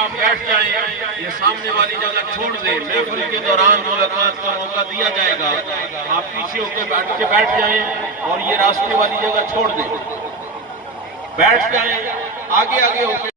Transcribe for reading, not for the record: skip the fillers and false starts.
आप बैठ जाएं, ये सामने वाली जगह छोड़ दें। महफिल के दौरान मुलाकात का मौका दिया जाएगा, आप पीछे होकर बैठ जाएं और ये रास्ते वाली जगह छोड़ दें, बैठ जाएं, आगे आगे होकर